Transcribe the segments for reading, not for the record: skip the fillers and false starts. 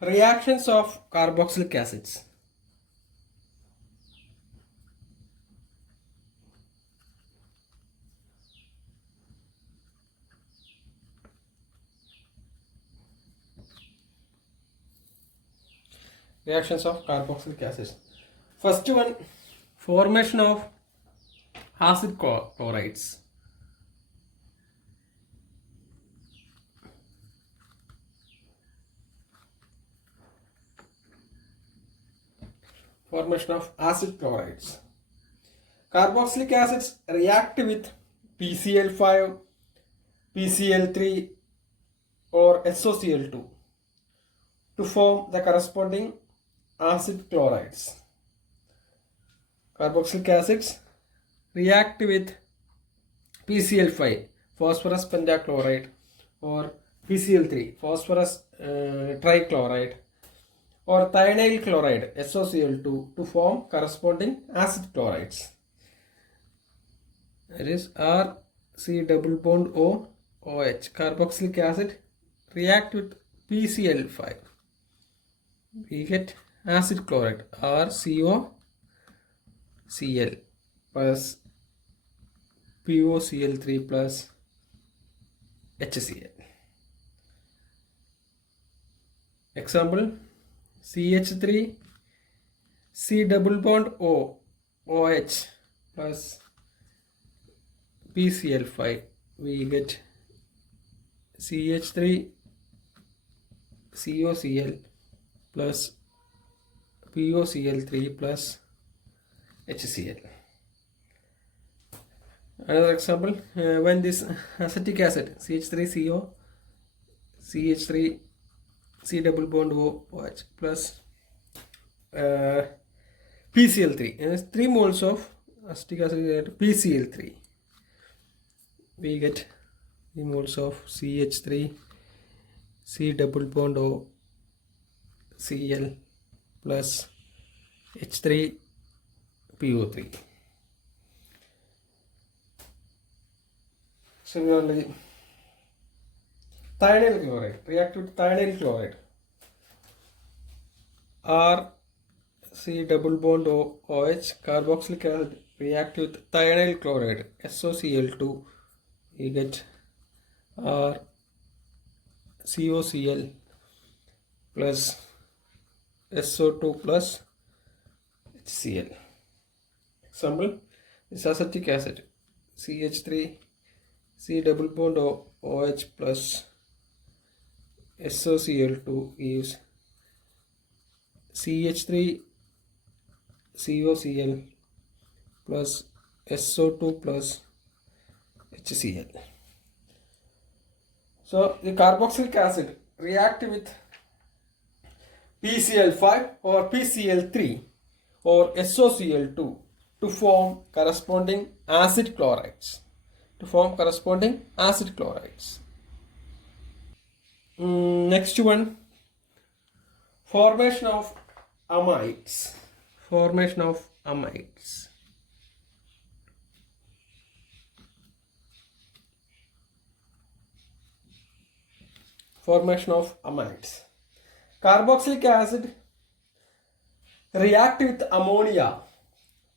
Reactions of carboxylic acids. Reactions of carboxylic acids. First one, formation of acid chlorides. Formation of acid chlorides. Carboxylic acids react with PCl5, PCl3 or SOCl2 to form the corresponding acid chlorides. Carboxylic acids react with PCl5, phosphorus pentachloride, or PCl3, phosphorus trichloride, or thionyl chloride, SOCl2, to form corresponding acid chlorides. That is RC double bond O OH. Carboxylic acid react with PCl5. We get acid chloride RCOCl plus POCl3 plus HCl. Example, CH3 C double bond O OH plus PCl5. We get CH3 COCl plus POCl3 plus HCl. Another example, when this acetic acid CH3CO CH3 C double bond OH plus PCl3, and 3 moles of acetic acid PCl3, we get 3 moles of CH3 C double bond O Cl plus H3 PO3. Similarly, thionyl chloride react with thionyl chloride RC double bond OH. Carboxylic acid react with thionyl chloride SOCl2. We get RCOCl plus SO2 plus HCl. Example, this acetic acid CH3 C double bond OH plus SOCl2 gives CH3 COCl plus SO2 plus HCl. So the carboxylic acid react with PCl5 or PCl3 or SOCl2 to form corresponding acid chlorides. Next one, formation of amides. Formation of amides. Formation of amides. Carboxylic acid react with ammonia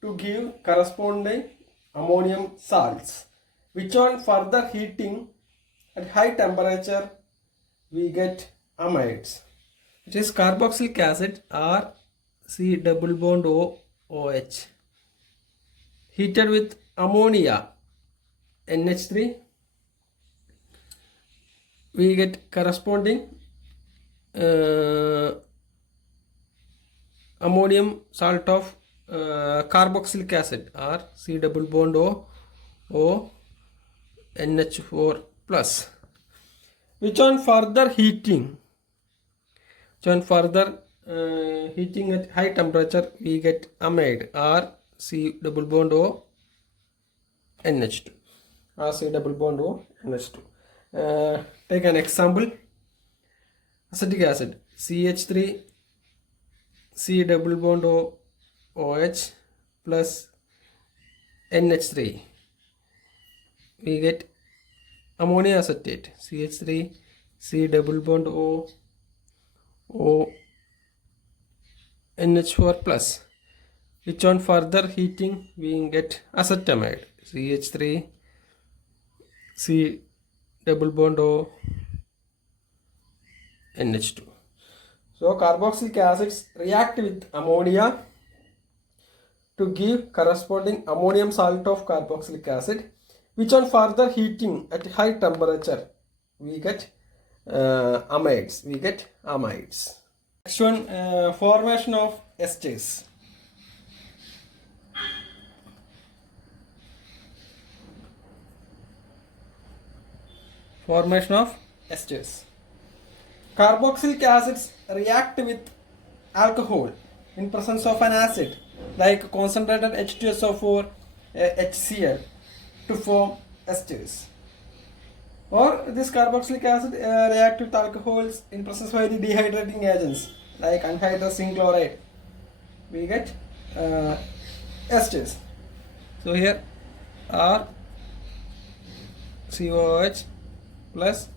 to give corresponding ammonium salts, which on further heating at high temperature we get amides. It is carboxylic acid RC double bond OH heated with ammonia NH3, we get corresponding ammonium salt of carboxylic acid RC double bond O NH4 plus, which on further heating at high temperature we get amide RC double bond O NH2. RC double bond O NH2. Take an example, acetic acid CH3 C double bond OH plus NH3, we get ammonia acetate CH3 C double bond NH4 plus, which on further heating we get acetamide, CH3, C double bond O, NH2. So carboxylic acids react with ammonia to give corresponding ammonium salt of carboxylic acid, which on further heating at high temperature we get amides. Next one, formation of esters. Formation of esters. Carboxylic acids react with alcohol in presence of an acid like concentrated H2SO4, HCl to form esters. Or this carboxylic acid react with alcohols in presence of any dehydrating agents like anhydrous zinc chloride. We get esters. So here R COOH plus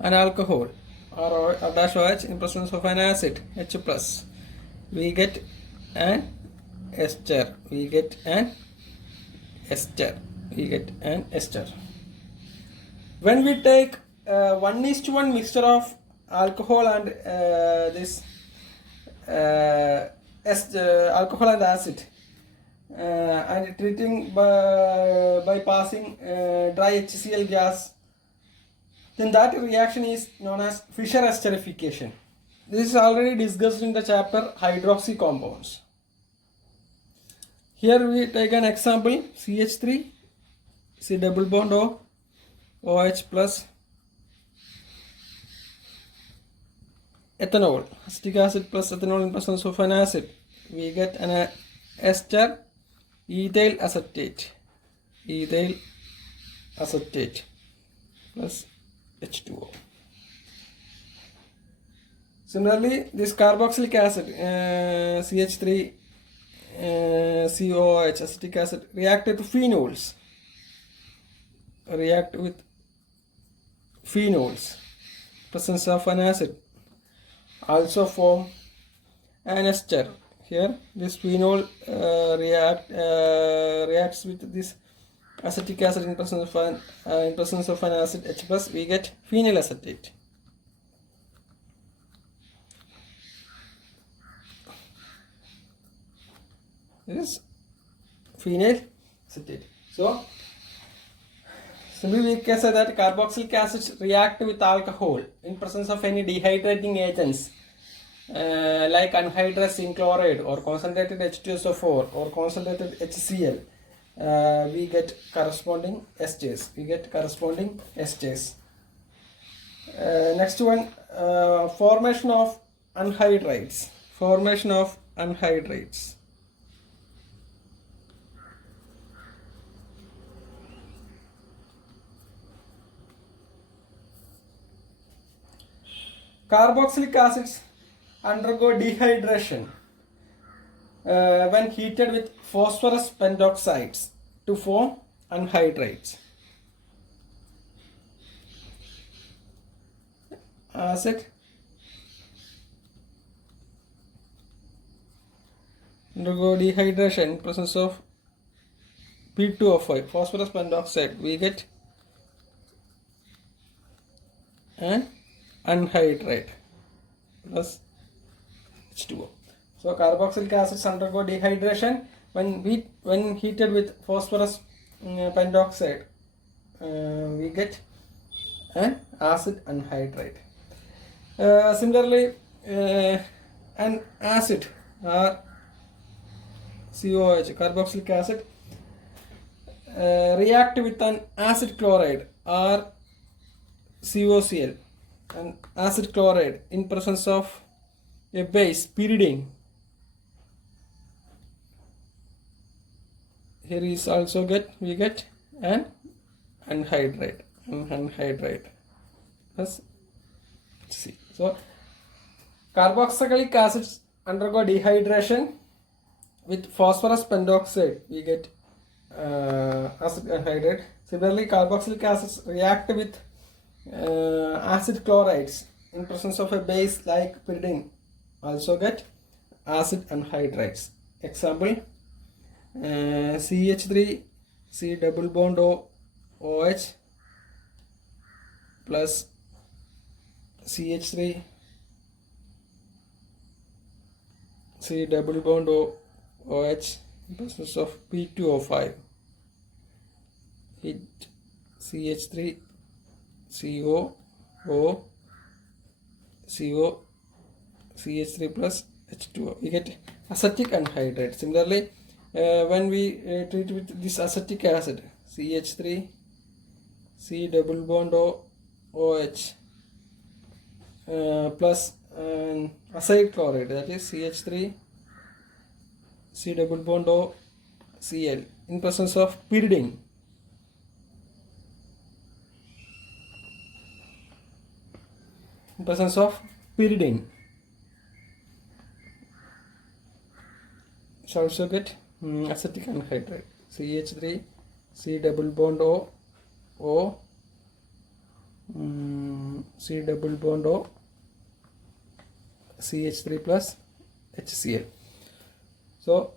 an alcohol or dash OH in presence of an acid H plus. We get an ester. When we take 1:1 mixture of alcohol and alcohol and acid and treating by passing dry HCl gas, then that reaction is known as Fischer esterification. This is already discussed in the chapter hydroxy compounds. Here we take an example, CH3, C double bond O, OH plus ethanol, acetic acid plus ethanol in presence of an acid. We get an ester, ethyl acetate plus H2O. Similarly, this carboxylic acid CH3 COOH acetic acid react with phenols. Presence of an acid also form an ester. Here this phenol reacts with this acetic acid in presence of an acid H plus. We get phenyl acetate. This is phenyl acetate. So simply we can say that carboxylic acids react with alcohol in presence of any dehydrating agents like anhydrous zinc chloride or concentrated H2SO4 or concentrated HCl. We get corresponding esters. Next one, formation of anhydrides. Carboxylic acids undergo dehydration when heated with phosphorus pentoxides to form anhydrides. Acid undergo dehydration in presence of P2O5, phosphorus pentoxide. We get an anhydride plus H2O. So carboxylic acids undergo dehydration when heated with phosphorus pentoxide. We get an acid anhydride. Similarly, an acid or COOH, carboxylic acid, react with an acid chloride or COCl, an acid chloride in presence of a base pyridine. Here is also we get an anhydride plus C. So carboxylic acids undergo dehydration with phosphorus pentoxide. We get acid anhydride. Similarly, carboxylic acids react with acid chlorides in presence of a base like pyridine also get acid anhydrides. Example, CH3 C double bond O OH plus CH3 C double bond O OH in presence of P2O5. Hit CH3 CO O CO CH3 plus H2O. We get acetic anhydride. Similarly, when we treat with this acetic acid CH3 C double bond O OH plus acyl chloride, that is CH3 C double bond O Cl in presence of pyridine. In presence of pyridine, so also get acetic anhydride CH3 C double bond O C double bond O CH3 plus HCl. So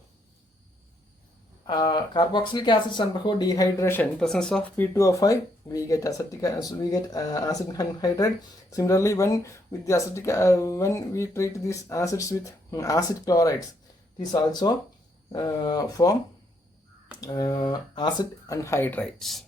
carboxylic acids undergo dehydration in presence of P2O5. We get acid anhydride. Similarly, when with the acetic when we treat these acids with acid chlorides, these also form acid anhydrides.